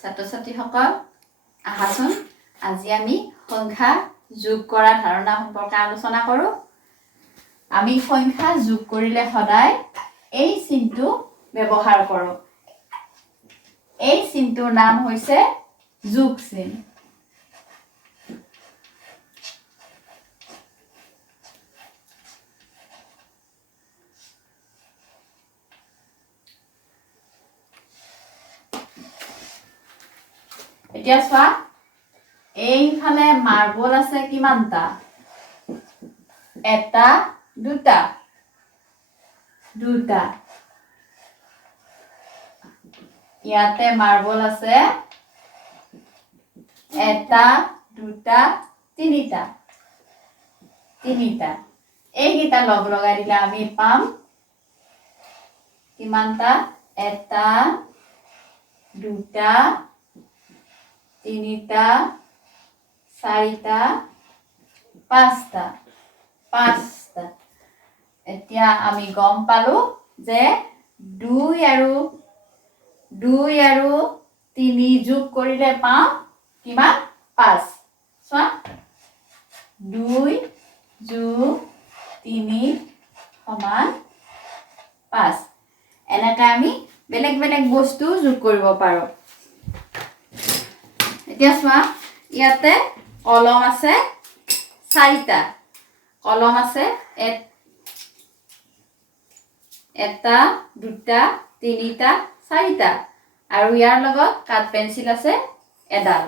ছাত্ৰ-ছাত্ৰীসকল আহাচোন আজি আমি সংখ্যা যোগ কৰা ধাৰণা সম্পৰ্কে আলোচনা কৰোঁ। আমি সংখ্যা যোগ কৰিলে সদায় এই চিনটো ব্যৱহাৰ কৰোঁ। এই চিনটোৰ নাম হৈছে যোগ চিন। এতিয়া চোৱা এইফালে মাৰ্বল আছে কিমানটা? এটা দুটা দুটা। ইয়াতে মাৰ্বল আছে এটা দুটা তিনিটা তিনিটা। এইকেইটা লগ লগাই দিলে আমি পাম কিমানটা? এটা দুটা তিনিটা চাৰিটা পাঁচটা পাঁচটা। এতিয়া আমি গম পালো যে 2 আৰু 3 যোগ কৰিলে পাম কিমান? 5। চোৱা 2 যোগ 3 সমান 5। এনেকৈ আমি বেলেগ বেলেগ বস্তু যোগ কৰিব পাৰোঁ। এতিয়া চোৱা ইয়াতে কলম আছে 4টা। কলম আছে এটা দুটা তিনিটা চাৰিটা আৰু ইয়াৰ লগত কাঠ পেঞ্চিল আছে এডাল।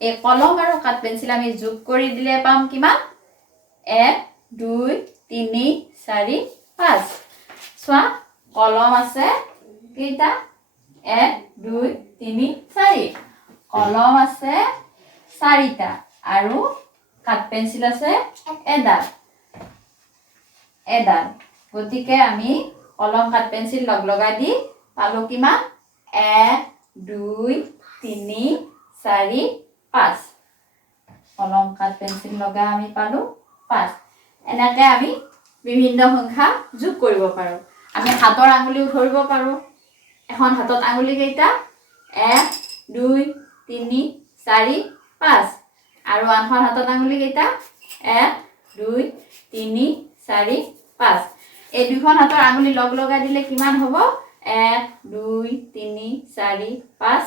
এই কলম আৰু কাঠ পেঞ্চিল আমি যোগ কৰি দিলে পাম কিমান? 1 2 3 4 5। চোৱা কলম আছে কেইটা? 1 2 3 4। কলম আছে 4টা আৰু কাঠ পেঞ্চিল আছে এডাল। গতিকে আমি কলম কাঠ পেঞ্চিল লগ লগাই দি পালো কিমান? 1 2 3 4 5। কলম কাঠ পেঞ্চিল লগাই আমি পালো 5। এনেকৈ আমি বিভিন্ন সংখ্যা যোগ কৰিব পাৰোঁ। আমি হাতৰ আঙুলিও ধৰিব পাৰোঁ। এখন হাতত আঙুলি কেইটা? 1 2 3 4 5 আৰু আনখন হাতত আঙুলি কেইটা? 1 2 3 4 5। এই দুখন হাতৰ আঙুলি লগ লগাই দিলে কিমান হ'ব? 1 2 3 4 5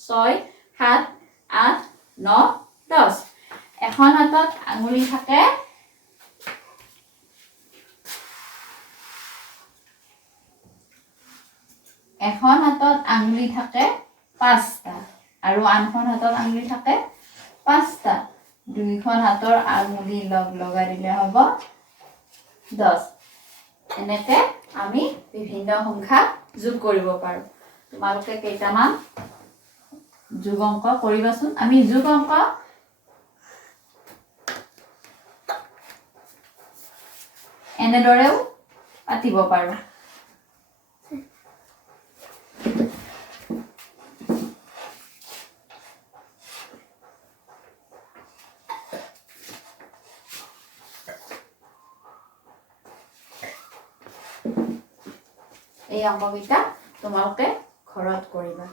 6 7 8 9 10। এখন হাতত আঙুলি থাকে এখন হাতত আঙুলি থাকে 5টা আৰু আনখন হাতত আঙুলি থাকে 5টা। দুইখন হাতৰ আঙুলি লগ লগাই দিলে হ'ব 10। এনেকৈ আমি বিভিন্ন সংখ্যা যোগ কৰিব পাৰোঁ। তোমালোকে কেইটামান যোগ অংক কৰিবাচোন। আমি যোগ অংক এনেদৰেও পাতিব পাৰোঁ। এই অংককেইটা তোমালোকে ঘৰত কৰিবা।